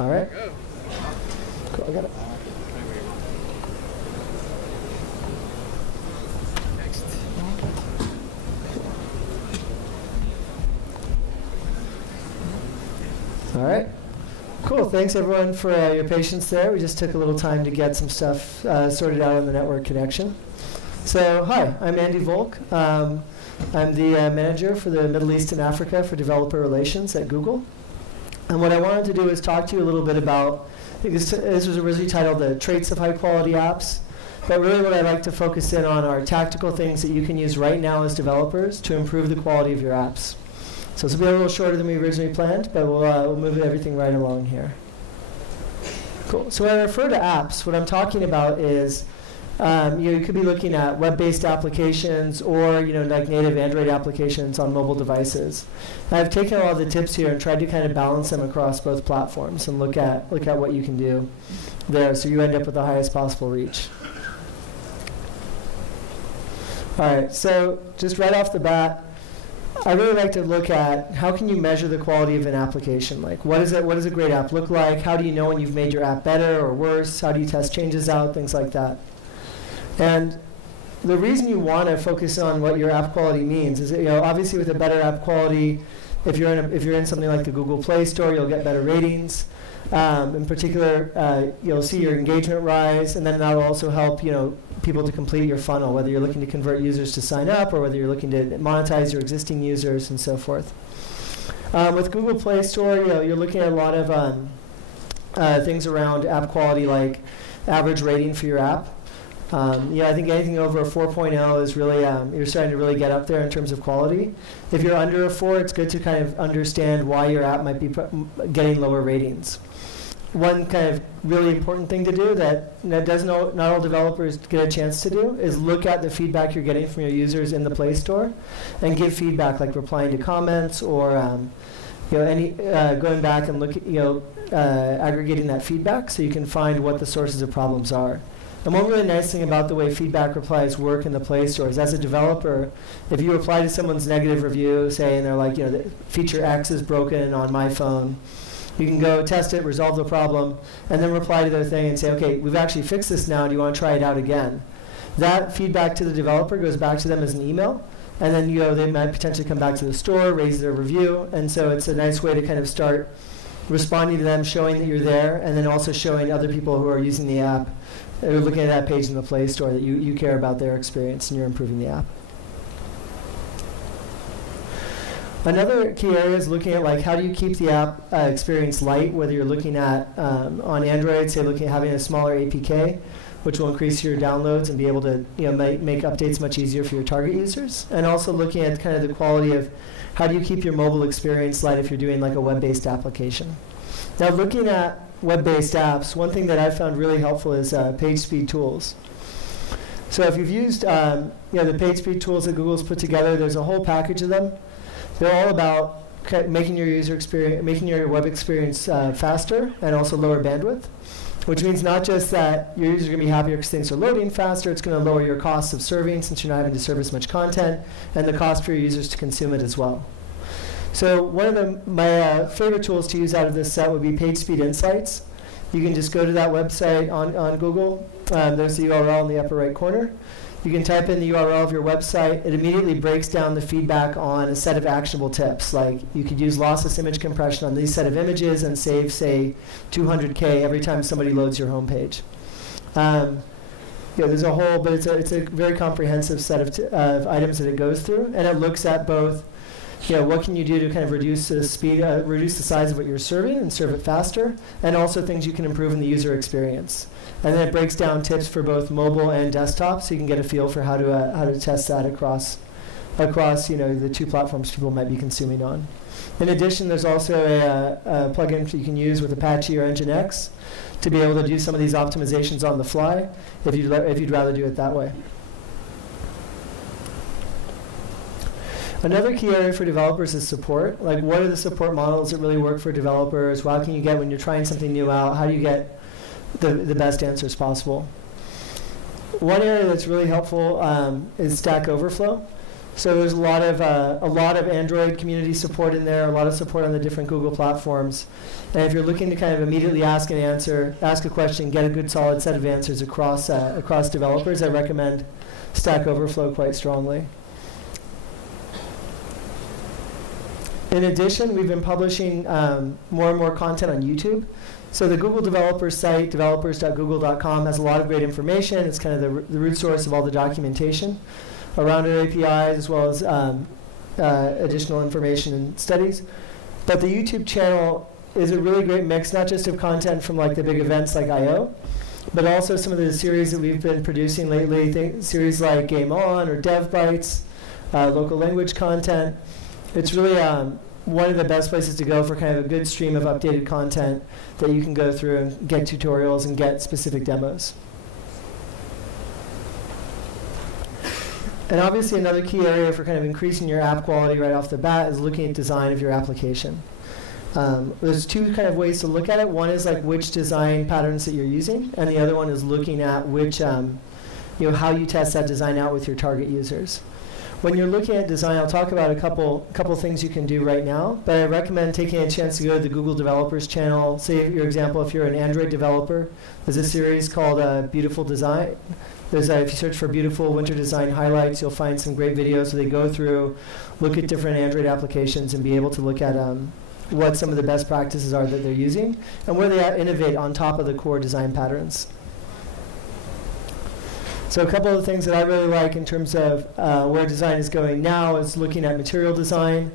All right. Cool, I got it. All right. Cool. Thanks, everyone, for your patience there. We just took a little time to get some stuff sorted out on the network connection. So, hi, I'm Andy Volk. I'm the manager for the Middle East and Africa for developer relations at Google. And what I wanted to do is talk to you a little bit about, I think this was originally titled The Traits of High-Quality Apps. But really what I'd like to focus in on are tactical things that you can use right now as developers to improve the quality of your apps. So this will be a little shorter than we originally planned, but we'll move everything right along here. Cool. So when I refer to apps, what I'm talking about is you could be looking at web-based applications or like native Android applications on mobile devices. I've taken a lot of the tips here and tried to kind of balance them across both platforms and look at what you can do there, so you end up with the highest possible reach. All right. So just right off the bat, I really like to look at how can you measure the quality of an application. Like, what does a great app look like? How do you know when you've made your app better or worse? How do you test changes out? Things like that. And the reason you want to focus on what your app quality means is that, obviously with a better app quality, if you're in something like the Google Play Store, you'll get better ratings. In particular, you'll see your engagement rise, and then that will also help people to complete your funnel, whether you're looking to convert users to sign up or whether you're looking to monetize your existing users and so forth. With Google Play Store, you're looking at a lot of things around app quality, like average rating for your app. I think anything over a 4.0 is really, you're starting to really get up there in terms of quality. If you're under a 4, it's good to kind of understand why your app might be getting lower ratings. One kind of really important thing to do that not all developers get a chance to do is look at the feedback you're getting from your users in the Play Store and give feedback, like replying to comments or going back and look at aggregating that feedback so you can find what the sources of problems are. And one really nice thing about the way feedback replies work in the Play Store is, as a developer, if you reply to someone's negative review, say, and they're like, the feature X is broken on my phone, you can go test it, resolve the problem, and then reply to their thing and say, okay, we've actually fixed this now. Do you want to try it out again? That feedback to the developer goes back to them as an email, and then they might potentially come back to the store, raise their review, and so it's a nice way to kind of start responding to them, showing that you're there, and then also showing other people who are using the app, or looking at that page in the Play Store, that you care about their experience and you're improving the app. Another key area is looking at how do you keep the app experience light, whether you're looking at on Android, say looking at having a smaller APK, which will increase your downloads and be able to make updates much easier for your target users, and also looking at kind of the quality of how do you keep your mobile experience light if you're doing like a web-based application. Now, looking at web-based apps, one thing that I've found really helpful is page speed tools. So if you've used the page speed tools that Google's put together, there's a whole package of them. They're all about making your web experience faster and also lower bandwidth, which means not just that your users are going to be happier because things are loading faster, it's going to lower your costs of serving since you're not having to serve as much content, and the cost for your users to consume it as well. So one of my favorite tools to use out of this set would be PageSpeed Insights. You can just go to that website on Google. There's the URL in the upper right corner. You can type in the URL of your website. It immediately breaks down the feedback on a set of actionable tips. Like, you could use lossless image compression on these set of images and save, say, 200K every time somebody loads your homepage. There's a whole, but it's a very comprehensive set of items that it goes through, and it looks at both what can you do to kind of reduce the speed, reduce the size of what you're serving and serve it faster, and also things you can improve in the user experience. And then it breaks down tips for both mobile and desktop, so you can get a feel for how to test that across the two platforms people might be consuming on. In addition, there's also a plugin that you can use with Apache or Nginx to be able to do some of these optimizations on the fly if you'd rather do it that way. Another key area for developers is support. Like, what are the support models that really work for developers? How can you get, when you're trying something new out, how do you get the best answers possible? One area that's really helpful is Stack Overflow. So there's a lot of Android community support in there, a lot of support on the different Google platforms. And if you're looking to kind of immediately ask a question, get a good solid set of answers across developers, I recommend Stack Overflow quite strongly. In addition, we've been publishing more and more content on YouTube. So the Google developer site, developers.google.com, has a lot of great information. It's kind of the root source of all the documentation around our APIs, as well as additional information and studies. But the YouTube channel is a really great mix, not just of content from like the big events like I/O, but also some of the series that we've been producing lately, series like Game On or Dev Bytes, local language content. It's really one of the best places to go for kind of a good stream of updated content that you can go through and get tutorials and get specific demos. And obviously another key area for kind of increasing your app quality right off the bat is looking at design of your application. There's two kind of ways to look at it. One is like which design patterns that you're using, and the other one is looking at which, how you test that design out with your target users. When you're looking at design, I'll talk about a couple things you can do right now, but I recommend taking a chance to go to the Google Developers channel. Say, for example, if you're an Android developer, there's a series called Beautiful Design. If you search for Beautiful Winter Design Highlights, you'll find some great videos where they go through, look at different Android applications, and be able to look at what some of the best practices are that they're using, and where they innovate on top of the core design patterns. So a couple of the things that I really like in terms of where design is going now is looking at material design.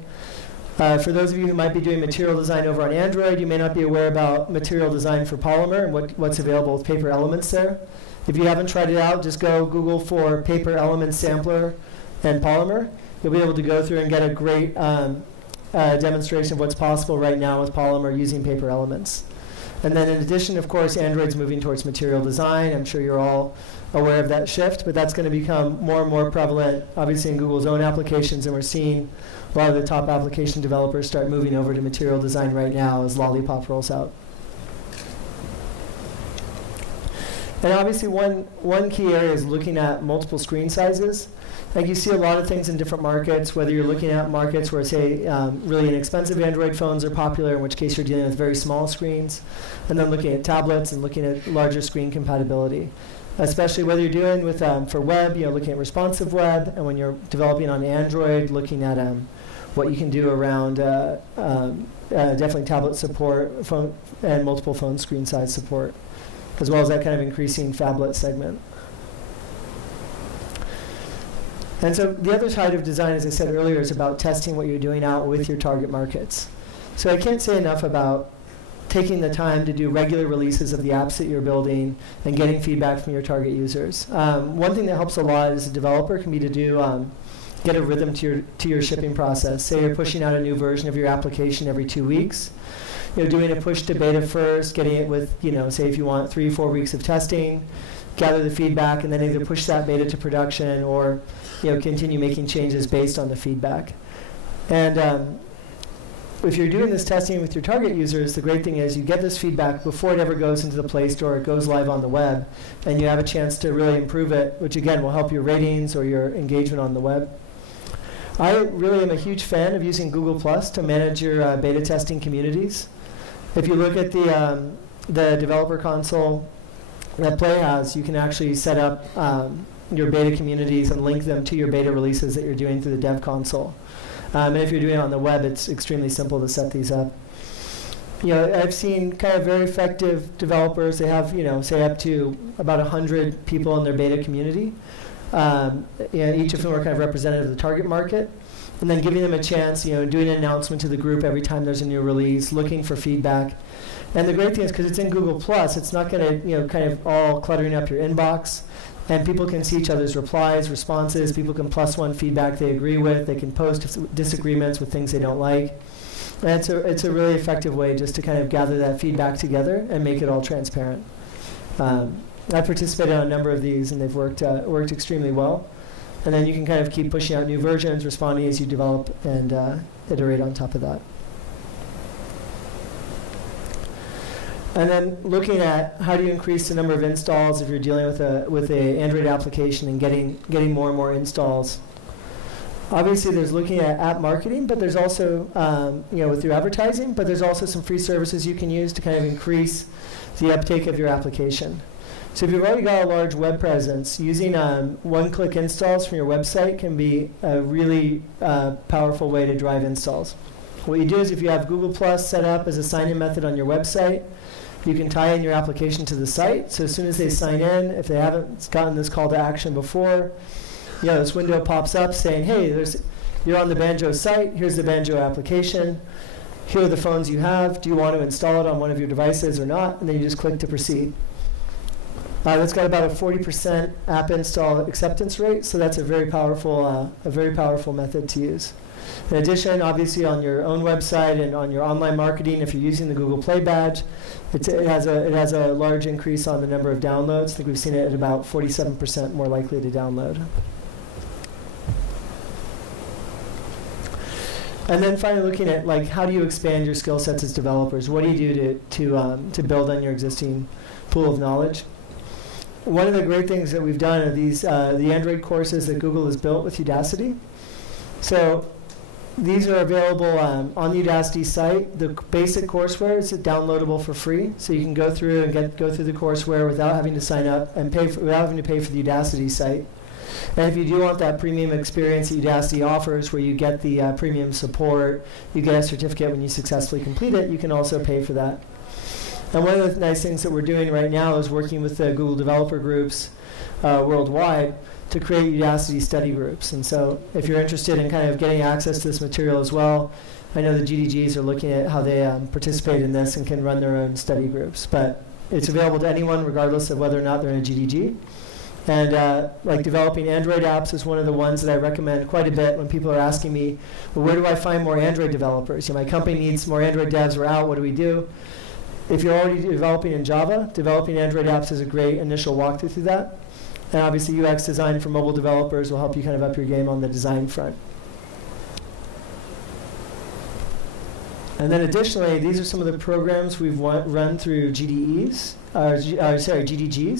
For those of you who might be doing material design over on Android, you may not be aware about material design for Polymer and what's available with Paper Elements there. If you haven't tried it out, just go Google for Paper Elements Sampler and Polymer. You'll be able to go through and get a great demonstration of what's possible right now with Polymer using Paper Elements. And then in addition, of course, Android's moving towards material design. I'm sure you're all aware of that shift, but that's going to become more and more prevalent, obviously, in Google's own applications, and we're seeing a lot of the top application developers start moving over to material design right now as Lollipop rolls out. And obviously, one key area is looking at multiple screen sizes. Like you see a lot of things in different markets, whether you're looking at markets where, say, really inexpensive Android phones are popular, in which case you're dealing with very small screens, and then looking at tablets and looking at larger screen compatibility. Especially whether you're doing with, for web, looking at responsive web, and when you're developing on Android, looking at what you can do around definitely tablet support phone and multiple phone screen size support, as well as that kind of increasing phablet segment. And so the other side of design, as I said earlier, is about testing what you're doing out with your target markets. So I can't say enough about taking the time to do regular releases of the apps that you're building and getting feedback from your target users. One thing that helps a lot as a developer can be to do get a rhythm to your shipping process. Say you're pushing out a new version of your application every 2 weeks. Doing a push to beta first, getting it with, say if you want 3 or 4 weeks of testing, gather the feedback, and then either push that beta to production or continue making changes based on the feedback. And if you're doing this testing with your target users, the great thing is you get this feedback before it ever goes into the Play Store, it goes live on the web, and you have a chance to really improve it, which again will help your ratings or your engagement on the web. I really am a huge fan of using Google Plus to manage your beta testing communities. If you look at the developer console that Play has, you can actually set up your beta communities and link them to your beta releases that you're doing through the dev console. And if you're doing it on the web, it's extremely simple to set these up. I've seen kind of very effective developers. They have, say up to about 100 people in their beta community. Each of whom are kind of representative of the target market. And then giving them a chance, doing an announcement to the group every time there's a new release, looking for feedback. And the great thing is, because it's in Google+, it's not going to, kind of all cluttering up your inbox. And people can see each other's replies, responses. People can +1 feedback they agree with. They can post disagreements with things they don't like. And it's a really effective way just to kind of gather that feedback together and make it all transparent. I participated on a number of these, and they've worked extremely well. And then you can kind of keep pushing out new versions, responding as you develop, and iterate on top of that. And then looking at how do you increase the number of installs if you're dealing with a Android application and getting more and more installs. Obviously, there's looking at app marketing, but there's also, with your advertising, but there's also some free services you can use to kind of increase the uptake of your application. So if you've already got a large web presence, using one-click installs from your website can be a really powerful way to drive installs. What you do is if you have Google Plus set up as a sign-in method on your website, you can tie in your application to the site. So as soon as they sign in, if they haven't gotten this call to action before, this window pops up saying, hey, you're on the Banjo site. Here's the Banjo application. Here are the phones you have. Do you want to install it on one of your devices or not? And then you just click to proceed. That's got about a 40% app install acceptance rate, so that's a very powerful method to use. In addition, obviously on your own website and on your online marketing, if you're using the Google Play badge, it has a large increase on the number of downloads. I think we've seen it at about 47% more likely to download. And then finally looking at how do you expand your skill sets as developers? What do you do to build on your existing pool of knowledge? One of the great things that we've done are these the Android courses that Google has built with Udacity. So these are available on the Udacity site. The basic courseware is downloadable for free, so you can go through and go through the courseware without having to sign up and without having to pay for the Udacity site. And if you do want that premium experience that Udacity offers, where you get the premium support, you get a certificate when you successfully complete it, you can also pay for that. And one of the nice things that we're doing right now is working with the Google developer groups worldwide to create Udacity study groups. And so if you're interested in kind of getting access to this material as well, I know the GDGs are looking at how they participate in this and can run their own study groups. But it's available to anyone regardless of whether or not they're in a GDG. And developing Android apps is one of the ones that I recommend quite a bit when people are asking me, well, where do I find more Android developers? My company needs more Android devs. We're out. What do we do? If you're already developing in Java, developing Android apps is a great initial walkthrough through that. And obviously UX design for mobile developers will help you kind of up your game on the design front. And then additionally, these are some of the programs we've run through GDGs,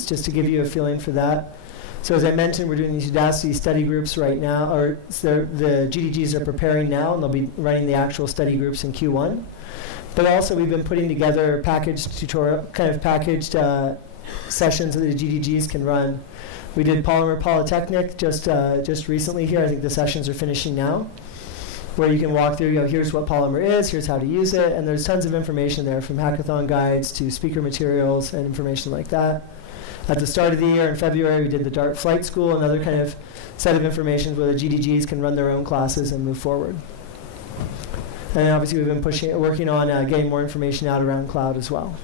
just to give you a feeling for that. So as I mentioned, we're doing these Udacity study groups right now, or the GDGs are preparing now, and they'll be running the actual study groups in Q1. But also we've been putting together packaged sessions that the GDGs can run. We did Polymer Polytechnic just recently here. I think the sessions are finishing now, where you can walk through, here's what Polymer is, here's how to use it, and there's tons of information there, from hackathon guides to speaker materials and information like that. At the start of the year in February, we did the Dart Flight School, another kind of set of information where the GDGs can run their own classes and move forward. And obviously we've been working on getting more information out around cloud as well.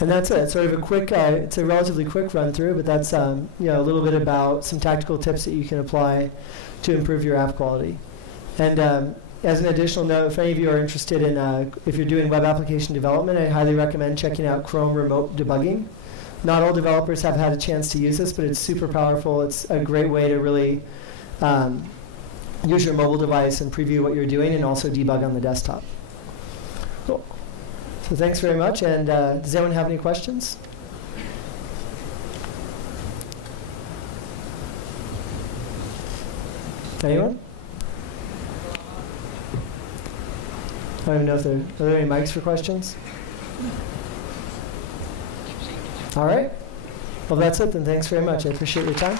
And that's it. Sort of a quick, it's a relatively quick run through, but that's a little bit about some tactical tips that you can apply to improve your app quality. And as an additional note, if any of you are interested in, if you're doing web application development, I highly recommend checking out Chrome Remote Debugging. Not all developers have had a chance to use this, but it's super powerful. It's a great way to really use your mobile device and preview what you're doing and also debug on the desktop. Cool. So thanks very much. And does anyone have any questions? Anyone? I don't even know if are there any mics for questions? All right. Well, that's it then. Thanks very much. I appreciate your time.